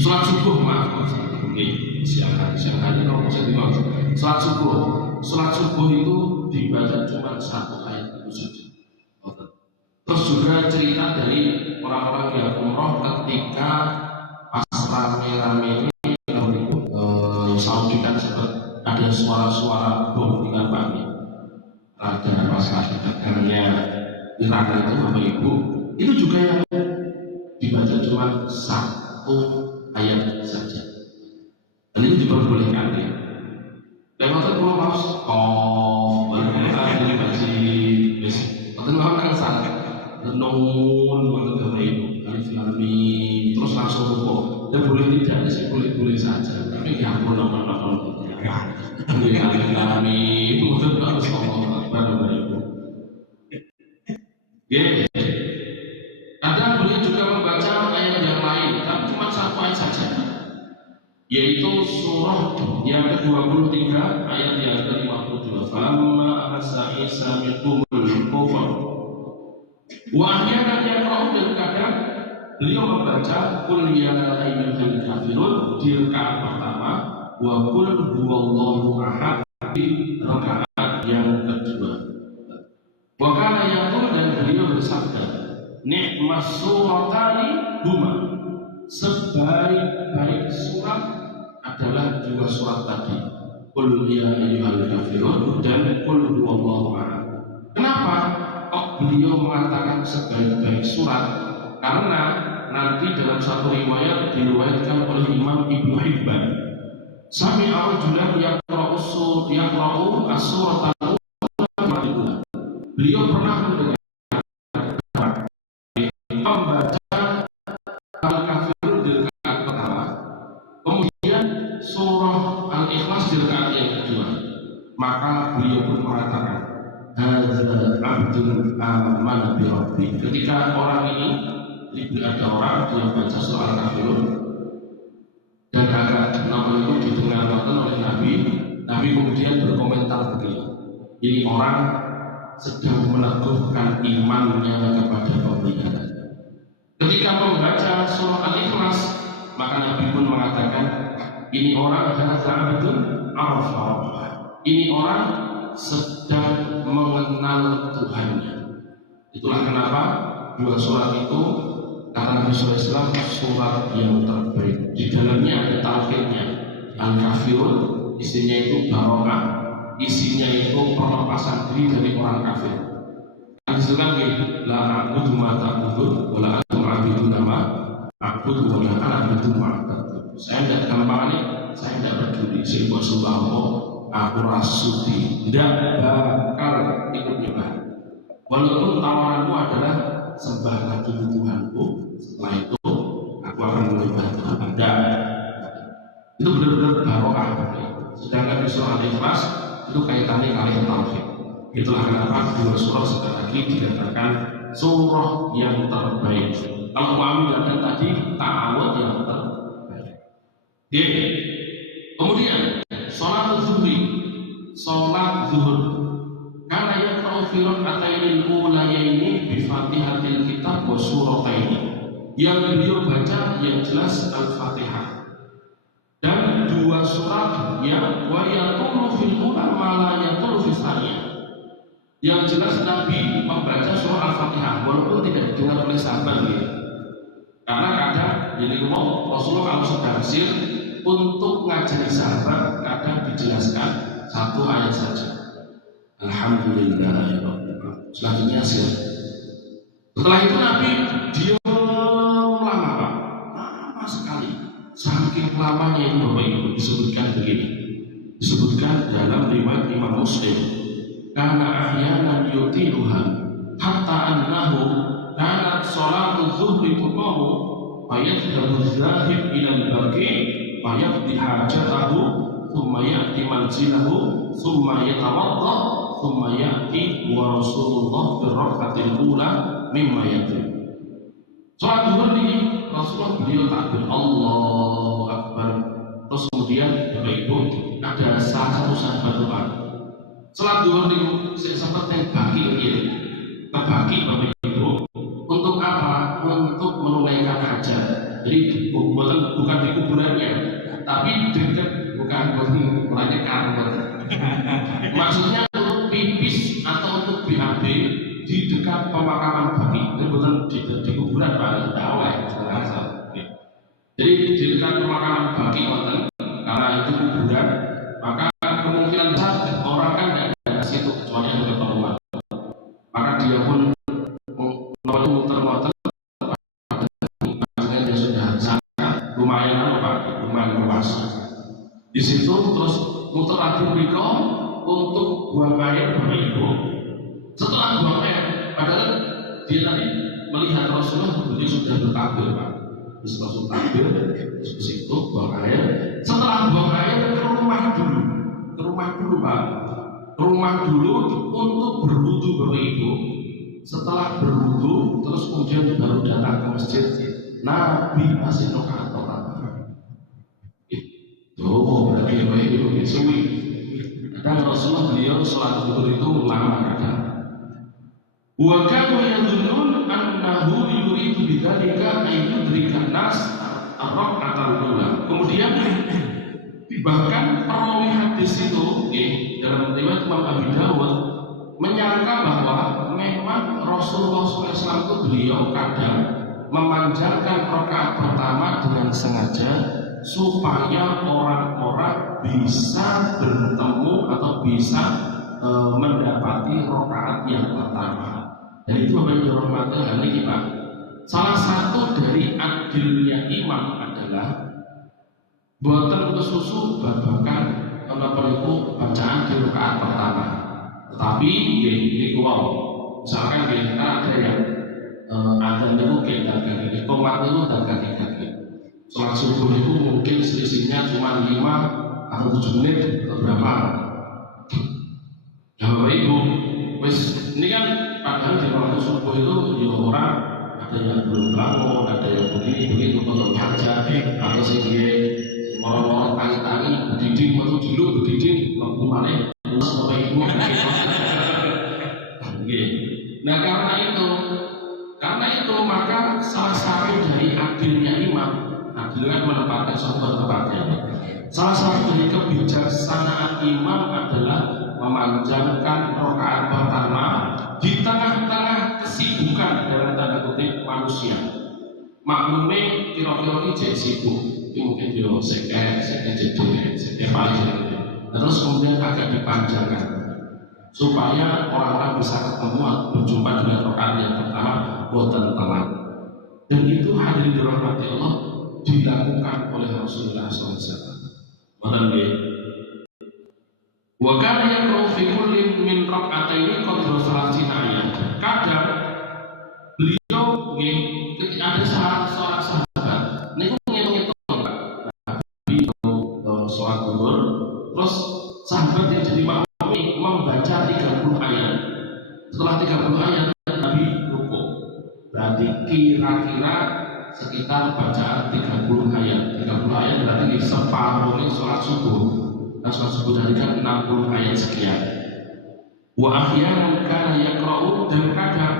sholat subuh maaf, ini siang hari kalau saya diwaos sholat subuh itu dibaca cuma satu ayat itu saja. Terus juga cerita dari orang-orang yang umroh ketika pas rame-rame Saudi kan sempat ada suara-suara bom di Bami. Ada masalah negaranya Irak itu Bapak Ibu, itu juga yang dibaca cuma satu ayat saja. Dan ini diperbolehkan ya. Dan waktu itu harus ini masih waktu itu kan sangat tenun Bapak Ibu, alif lam mim, terus langsung rukuk. Dan boleh tidak sih, boleh saja. Tapi ya ampun nonton ya. Alif lam mim itu betul harus ngomong Bapak Ibu. Ya. Kadang boleh juga membaca ayat yang lain, tapi cuma satu ayat saja, yaitu surah yang ke-23 ayat yang ke-52. Falamma ahassa Isa minhumul kufr wa ahyana yaqra'u, dan kadang beliau membaca qul ya ayyuhal kafirun di rakaat pertama, wa qul huwallahu ahad di rakaat yang kedua. Wa kana yaqul, dan beliau bersabda, ni'mas suratani huma, sebaik-baik surat adalah dua surat tadi, qul ya ayyuhal kafirun dan qul huwallahu ahad. Kenapa kok beliau mengatakan sebaik-baik surat? Karena nanti dalam satu riwayat diriwayatkan oleh Imam Ibnu Hibban, sami'a rajulan yaqra'u as-surata al-ula. Beliau pernah mendengar membaca Al-Kafirun di rakaat pertama, kemudian surah Al-Ikhlas di rakaat yang kedua. Maka beliau pun mengatakan, hadza abdun amana bi rabbi. Ketika orang ini, ada orang yang baca surah Al-Kafirun dan agak nama itu didengar oleh Nabi kemudian berkomentar begini, ini orang sedang meneguhkan imannya kepada pemberian. Ketika membaca surah Al-Ikhlas, maka Nabi pun mengatakan, ini orang hadza abdun arafa. Ini orang sedang mengenal Tuhannya. Itulah kenapa dua surat itu kata Nabi SAW surat yang terbaik. Di dalamnya ada tauhidnya. Al-Kafirun isinya itu barokah, isinya itu perlepasan diri dari orang kafir. Hadis lagi, la a'budu ma ta'budun wa la antum 'abiduna ma a'budu wa la ana 'abidun ma ta'budun. Saya tidak gampang nih, saya tidak peduli sing mbok sembah aku rasudi, tidak bakal ikut nyembah. Walaupun tawaranmu adalah sembahlah dulu Tuhanku, setelah itu aku akan menyembah Tuhan Anda. Itu benar-benar barokah. Sedangkan di surah Al-Ikhlas itu kaitannya kalian tauhid. Itulah kenapa dua surah sekali lagi dikatakan surah yang terbaik. Kalau muamilah tadi ta'awud yang terbaik. Oke. Kemudian sholat zuhur karena yang taufiron atainil ulayaini bi fatihatil kitab wa surataini. Yang beliau baca yang jelas Al-Fatihah dan dua surat yang wa yaqulu fil ula ma la yaqulu fis tsaniyah. Yang jelas Nabi membaca surah Al-Fatihah walaupun tidak didengar oleh sahabat ya. Karena kadang jadi ngomong Rasulullah kalau sedang sir untuk ngajari sahabat kadang dijelaskan satu ayat saja. Alhamdulillah ya Rabbi. Selanjutnya sir. Setelah itu Nabi diam lama sekali. Saking lamanya itu Bapak Ibu disebutkan begini. Disebutkan dalam riwayat Imam Muslim. Karena ahyanan yutiluha hatta annahu kanat salatu zuhri tuqamu fayadhabu zahib ila al-baqi fayaqdi hajatahu thumma ya'ti manzilahu thumma yatawadda thumma ya'ti wa Rasulullah birrakatil ula mimma yati. Salat zuhur ini Rasulullah beliau takbir Allahu Akbar. Terus kemudian Bapak Ibu ada salah satu sahabat doa. Salat zuhur ini sempat yang bagi terbagi Bapak Ibu untuk apa? Untuk menunaikan hajat. Jadi bukan di kuburannya, tapi dekat, bukan kuburannya kamar. Maksudnya untuk pipis atau untuk BAB di dekat pemakaman bagi. Ini bukan di kuburan Pak, tahu ya. Jadi di dekat pemakaman bagi karena itu kuburan, maka kemungkinan besar orang kan tidak ada situ kecuali ada keperluan. Maka dia pun muter-muter, maksudnya dia sudah sangat lumayan luas. Di situ terus muter lagi berikut untuk buang air Bapak Ibu. Setelah buang air, padahal dia tadi melihat Rasulullah beliau sudah bertakbir Pak. Terus langsung takbir, terus ke situ buang air. Setelah buang air ke rumah dulu Pak. Rumah dulu untuk berwudu Bapak Ibu. Setelah berwudu, terus kemudian baru datang ke masjid. Nabi masih rakaat pertama. Oh, berarti Bapak Ibu suwi. Kadang Rasulullah beliau sholat zuhur itu lama kadang. Wa kanu yadhunnun annahu yuridu bidzalika ay yudrikan nas ar-rak'atal ula. Kemudian bahkan perawi hadis itu dalam riwayat Imam Abi Dawud menyangka bahwa memang Rasulullah SAW itu beliau kadang memanjangkan rakaat pertama dengan sengaja supaya orang-orang bisa bertemu atau bisa mendapati rakaat yang pertama. Dan itu Bapak dirahmati hal ini Pak. Salah satu dari adilnya imam adalah boten kesusu babakan apa itu bacaan di rakaat pertama. Tetapi ini wow, misalkan kita ada yang ada itu kayak kaki, komat itu dan kaki. Sholat subuh itu mungkin selisihnya cuma 5 atau 7 menit atau berapa. Ya Bapak Ibu, wis ini kan padahal di waktu subuh itu ya orang ada yang belum bangun, ada yang begini kalau baca atau sih dia orang-orang tangi-tangi berdiding atau dulu berdiding mampu mana Bapak Ibu. Nah karena itu maka salah satu dari adilnya imam dengan menempatkan suatu tempatnya. Salah satu dari kebijaksanaan imam adalah memanjangkan rakaat pertama di tengah-tengah kesibukan dalam tanda kutip manusia. Makmumnya kira-kira ini jadi sibuk, ini mungkin dia sekek paling. Terus kemudian agak dipanjangkan supaya orang-orang bisa ketemu atau berjumpa dengan rakaat yang pertama boten telat. Dan itu hadirin dirahmati Allah dilakukan oleh Rasulullah SAW. Boten nggih. Wa kana yaqra'u fi kullin min rak'ataini qadra salatina ayat. Kadang beliau nggih ada seorang sahabat niku ngitung-ngitung Pak. Nabi sholat zuhur terus sahabat yang jadi makmum membaca 30 ayat. Setelah 30 ayat Nabi rukuk. Berarti kira-kira sekitar bacaan 30 ayat. 30 ayat berarti separuhnya sholat subuh. Nah, sholat subuh tadi kan 60 ayat sekian. Wa ahyanan kana yaqra'u, dan kadang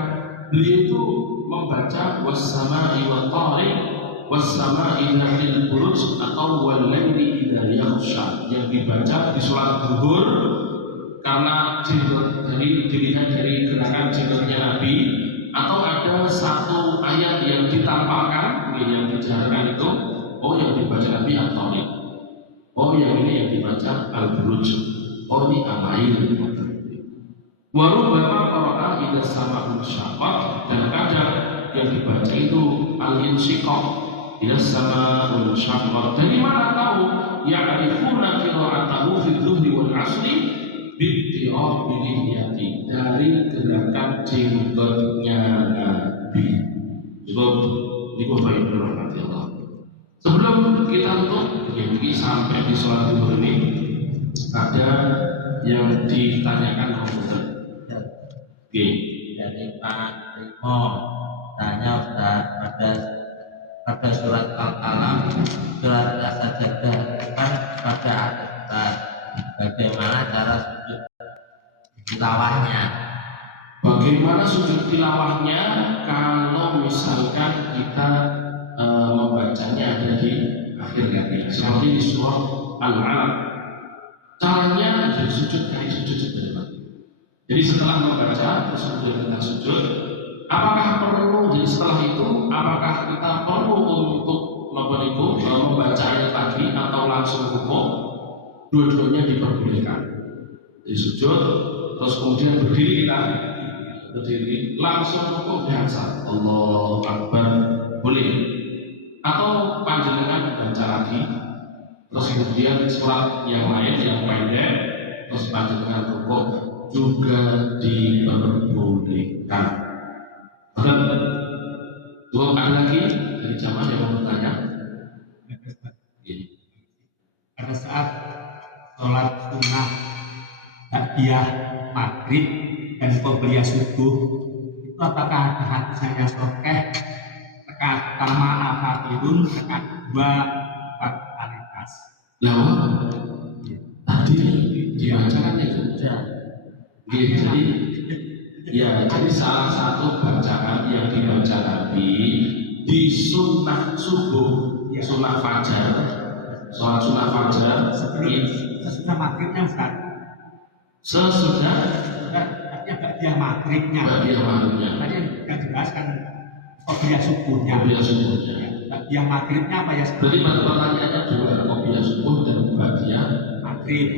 beliau itu membaca was-sama'i wat-tariq, was-sama'i dzatil buruj atau wal-laili idza yaghsha, yang dibaca di sholat zuhur karena dilihat dari gerakan jenggotnya Nabi, atau ada satu ayat yang ditampakkan yang dijarkan itu, oh yang dibaca Nabi At-Tariq, oh yang ini yang dibaca Al-Buruj, oh ini Al-Lail. Warubama qara'a idza sama'u syaqqat, dan kadang yang dibaca itu Al-Insyiqaq, idza sama'u syaqqat. Dari mana tahu? Ya'rifuna qira'atahu fi dhuhri wal 'ashri bi'tirab bilihiyati, dari gerakan jenggotnya Nabi. Sebab ini Bapak Ibu rahmati Allah. Sebelum kita tutup, ini sampai di sholat zuhur ini ada yang ditanyakan oleh dari Pak Rimo tanya Ustaz, pada surat Al-Qalam, surat As-Sajdah kan pada Ustaz, bagaimana cara sujud tilawahnya? Bagaimana sujud tilawahnya kalau misalkan kita membacanya ada di akhir kaki, seperti di surah Al-Alaq. Caranya dari sujud kayak sujud sebenarnya. Jadi setelah membaca terus kemudian kita sujud, apakah perlu jadi setelah itu apakah kita perlu untuk membaca ayat tadi atau langsung rukuk? Dua-duanya diperbolehkan. Jadi sujud terus kemudian berdiri, kita berdiri langsung rukuk biasa, Allahu Akbar, boleh. Atau panjenengan baca lagi terus kemudian surat yang lain yang pendek terus panjenengan rukuk juga diperbolehkan. Dan dua kali lagi dari jamaah yang mau bertanya. Pada saat sholat sunnah ba'diyah maghrib dan qobliyah subuh, itu apakah ada hadis yang sahih? Rakaat pertama al-fatihun, rakaat kedua al-ikhlas. Nah, tadi dibacakan itu. Jadi salah satu bacaan yang dibaca Nabi di sunnah subuh, sunnah fajar, sholat sunnah fajar sesudah maghribnya Ustaz. Sesudah ba'diyah maghribnya. Tadi yang dijelaskan qobliyah subuhnya. Ba'diyah maghribnya apa ya? Berarti pertanyaannya dua, qobliyah subuh dan ba'diyah maghrib.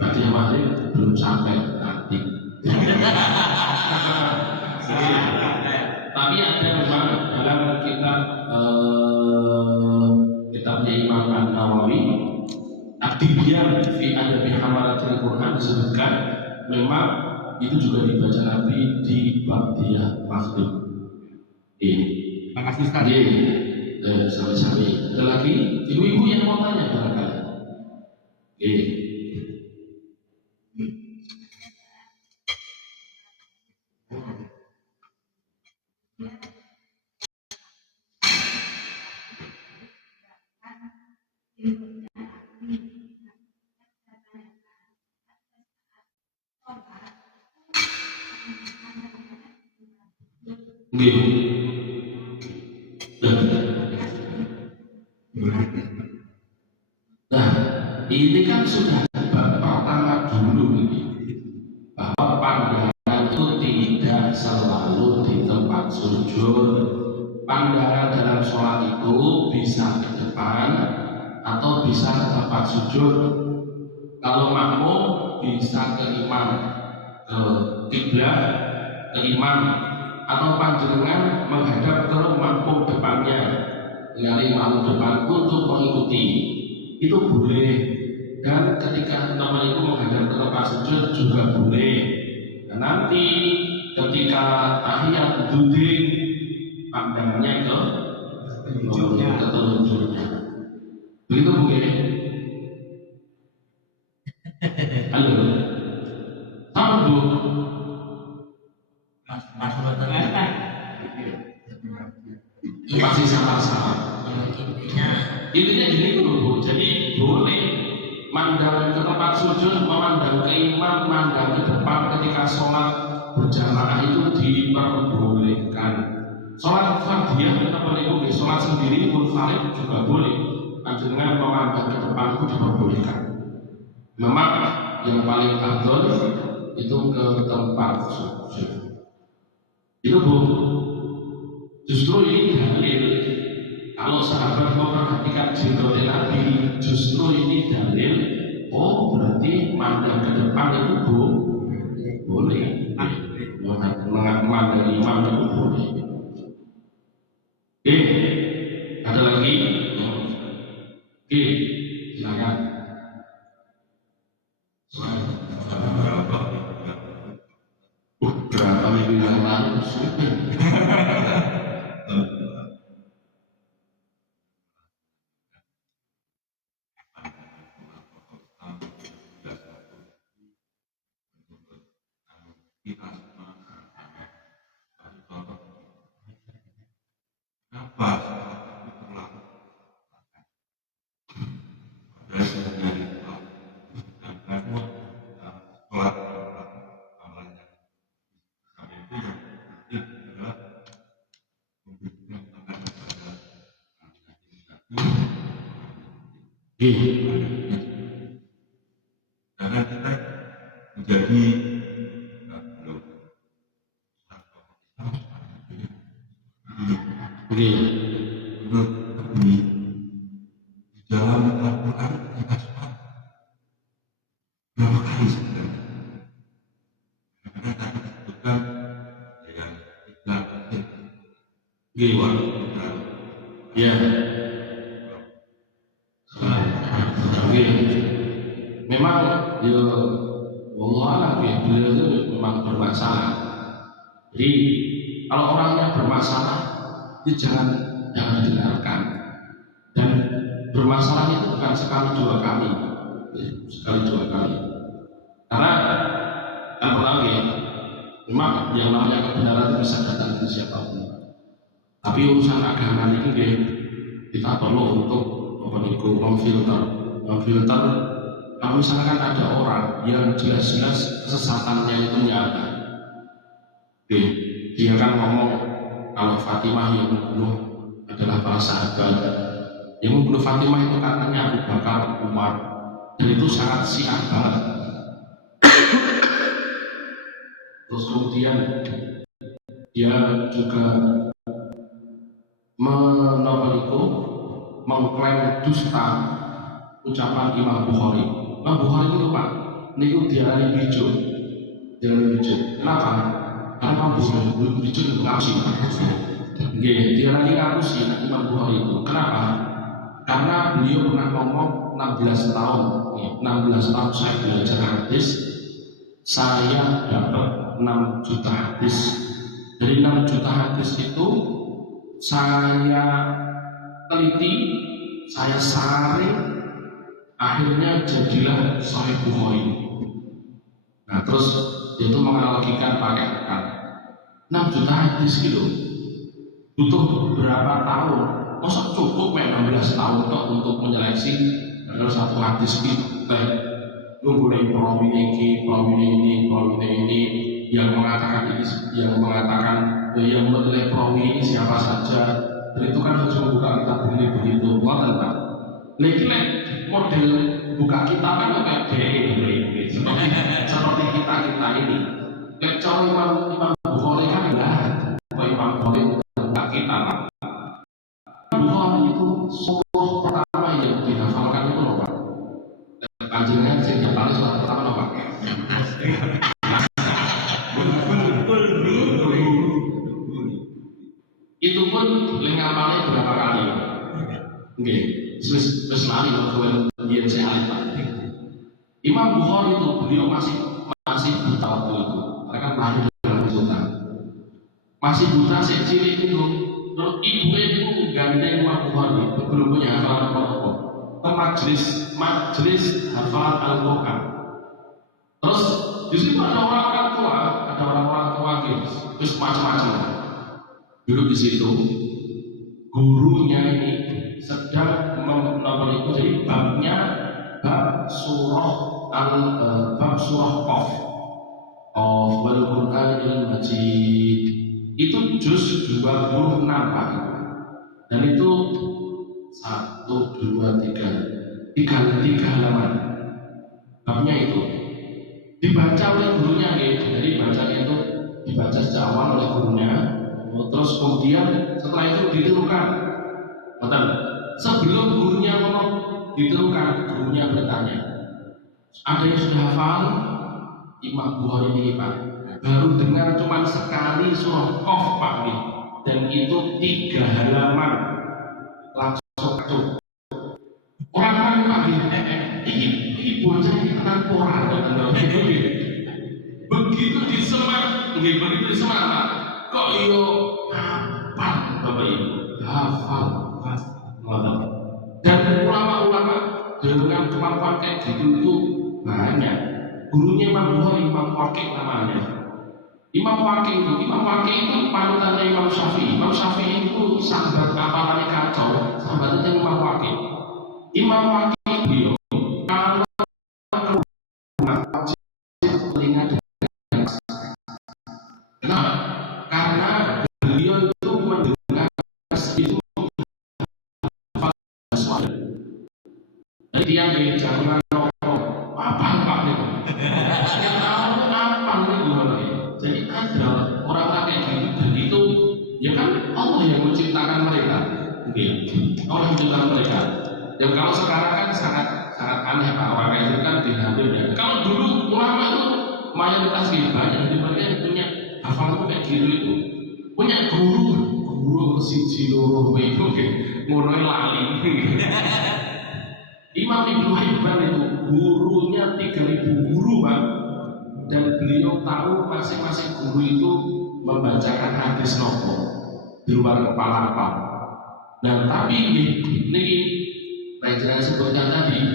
Ba'diyah maghrib belum sampai nanti. sajikan memang itu juga dibaca Nabi di ba'diyah maghrib. Terima kasih Ustaz. Sami-sami. Ada lagi ibu-ibu yang mau tanya barangkali. Nah, ini kan sudah pertama dulu ini bahwa pandangan itu tidak selalu di tempat sujud. Pandangan dalam sholat itu bisa ke depan atau bisa ke tempat sujud. Kalau makmum bisa ke imam, ke kiblat, ke imam, atau panjenengan menghadap ke makmum depannya dengan imam depan untuk mengikuti, itu boleh. Dan ketika teman itu menghadap ke tempat sujud juga boleh. Dan nanti ketika tahiyat duduk pandangannya ke telunjuknya. Begitu boleh. Halo, sama Bu. Mas Masih sama-sama. Intinya gini dulu Bu. Jadi boleh mandang ke tempat sujud, memandang ke imam, memandang ke depan ketika sholat berjamaah itu diperbolehkan. Sholat fardhiyah kita boleh, sholat sendiri munfarid juga boleh. Panjenengan memandang ke depan itu diperbolehkan. Memang yang paling afdol itu ke tempat sujud. Itu Bu. Justru ini dalil. Kalau sahabat memperhatikan jenggote Nabi, justru ini dalil. Oh, berarti mandang ke depan itu boleh. Mandang imam itu boleh. Ada lagi? Silakan. Berapa minggu yang lalu? Karena kita menjadi menurut Nabi di dalam Al-Quran kita sholat berapa kali sebenarnya? Karena tadi disebutkan yang Ya. Memang ya Allah beliau itu memang bermasalah. Jadi kalau orangnya bermasalah itu jangan didengarkan. Dan bermasalah itu bukan sekali dua kali. Karena kan lagi memang yang namanya kebenaran itu bisa datang dari siapapun. Tapi urusan agama ini kita perlu untuk memfilter. Kalau misalkan ada orang yang jelas-jelas kesesatannya itu nyata, dia kan ngomong kalau Fatimah yang membunuh adalah para sahabat, yang membunuh Fatimah itu katanya Abu Bakar, Umar, dan itu sangat Syiah banget. Terus kemudian dia juga mengklaim dusta ucapan Imam Bukhari. Imam Bukhari itu Pak, niku diarani bijo. Kenapa? Karena Imam Bukhari bijo itu ngapusi. Diarani ngapusi Imam Bukhari itu. Kenapa? Karena beliau pernah ngomong 16 tahun saya belajar hadis saya dapat 6 juta hadis. Dari 6 juta hadis itu saya teliti, saya saring, akhirnya jadilah Sahih Bukhari. Nah terus itu menganalogikan pakai akal. 6 juta hadis gitu butuh berapa tahun? Masa cukup 16 tahun kok untuk menyeleksi dalam satu hadis kita? Nunggu perawi ini yang mengatakan ini, yang menilai perawi ini siapa saja. Dan itu kan harus membuka kitab begitu. Tentang lagi model buka kitab kan kayak seperti kita ini. Lecor Imam Bukhari kan enggak, Imam Bukhari buka kitab. Bukhari itu surah pertama yang dihafalkan itu apa? Panjenengan sing hafal surah pertama apa? Itu pun ngapalnya berapa kali? Oke, wis lali waktu dia sehat. Imam Bukhari itu beliau masih buta waktu itu. Mereka lahir dalam buta. Masih buta cilik itu. Terus ibunya itu gandeng Imam Bukhari, belum punya hafalan apa-apa. Ke majelis hafalan Al-Quran. Terus di situ ada orang-orang tua gitu, terus macam-macam. Duduk di situ, gurunya ini sedang menonton itu, jadi bab surah Qaf wal Qur'anil Majid. Itu juz 26 Pak. Dan itu 1, 2, 3 halaman. Babnya itu dibaca oleh gurunya gitu. Jadi bacanya itu dibaca sejak awal oleh gurunya. Terus kemudian setelah itu ditirukan. Betul. Sebelum gurunya ngomong ditirukan, gurunya bertanya, ada yang sudah hafal Imam Bukhari ini Pak? Baru dengar cuma sekali surah Qaf Pak nih, dan itu 3 halaman langsung kacau. Orang-orang Pak ini bocah ini tenang porah. Begitu disemak Pak, kok yo hafal Bapak Ibu, hafal. Dan ulama-ulama dengan kemampuan kayak gitu itu banyak. Gurunya Imam Bukhari, Imam Waqi namanya. Imam Waqi itu panutannya Imam Syafi'i. Imam Syafi'i itu sahabat kapalannya kacau, sahabatnya Imam Waqi. Imam Waqi beliau kalau telinga dengan kenapa? Karena beliau itu mendengar itu jadi dia di jangan apa itu yang tahu apa itu. Jadi ada orang-orang kayak gitu, dan itu ya kan Allah yang menciptakan mereka. Allah yang menciptakan mereka. Ya kalau sekarang kan sangat aneh Pak, orang kayak itu kan diambil ya. Kalau dulu ulama itu mayoritas banyak, jadi mereka punya hafalan itu kayak gitu itu, punya guru siji loro itu ngono lali. Imam Ibnu Hibban itu gurunya 3.000 guru Pak, dan beliau tahu masing-masing guru itu membacakan hadis nopo di luar kepala apa. Dan tapi ini saya sebutkan tadi,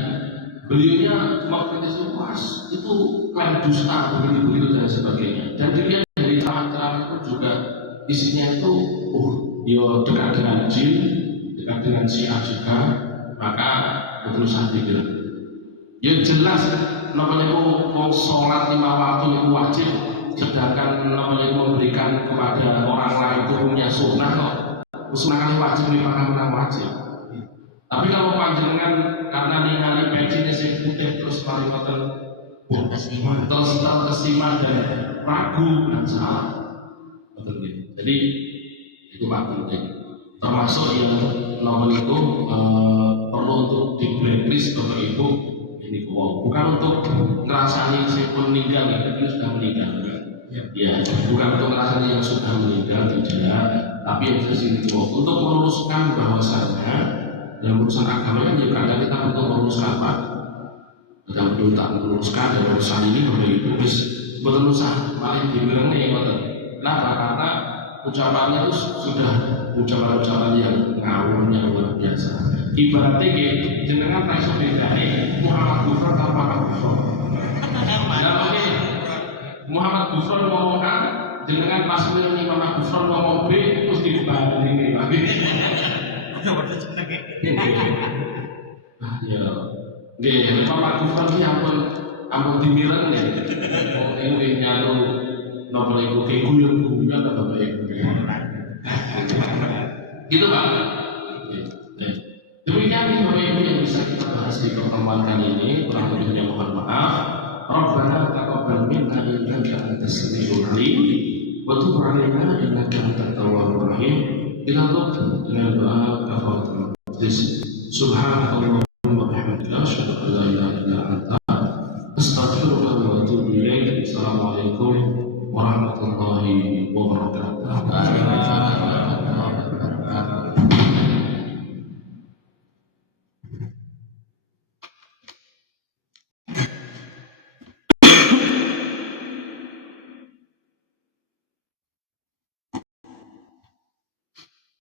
beliaunya mengkritis luas itu klaim dusta begitu dan sebagainya. Dan dilihat dari ceramah-ceramah itu juga isinya itu dekat dengan jin, dekat dengan Syiah juga, maka terus pikir ya jelas namanya mau sholat 5 waktu itu wajib, sedangkan namanya memberikan kepada orang lain itu punya sunnah kok. Sunnah wajib 5 kali wajib. Tapi kalau panjenengan karena ningali pensinya sing putih terus mari ngoten terus terkesima dan ragu dan salah. Betul gitu. Jadi itu Pak penting. Termasuk yang nomor itu perlu untuk di blacklist Bapak Ibu ini bukan untuk ngerasani si meninggal ya, itu sudah meninggal ya, bukan untuk ngerasani yang sudah meninggal tidak, tapi yang sini untuk meluruskan bahwasannya dalam urusan agama kan juga kadang kita untuk meluruskan Pak, dalam meluruskan dalam urusan ini Bapak Ibu boten usah malah diwirengi ngoten. Kenapa? Karena ucapannya itu sudah ucapan-ucapan yang ngawur yang luar biasa. Ibaratnya kayak jenengan tak iso bedane Muhammad Gufron atau Muhammad Gufron. Ya, Muhammad Gufron ngomong A, jenengan pas milih Muhammad Gufron ngomong B, terus dibalik ini lagi. Ya, nggih, Muhammad Gufron ki ampun dimireng ya. Ini nyalu nopo iku guyon-guyon apa bae. Gitu Pak. Demikian Bapak Ibu yang bisa kita bahas di pertemuan kali ini. Kurang lebihnya mohon maaf. Rabbana taqabbal minna innaka antas samiul alim wa tub 'alaina innaka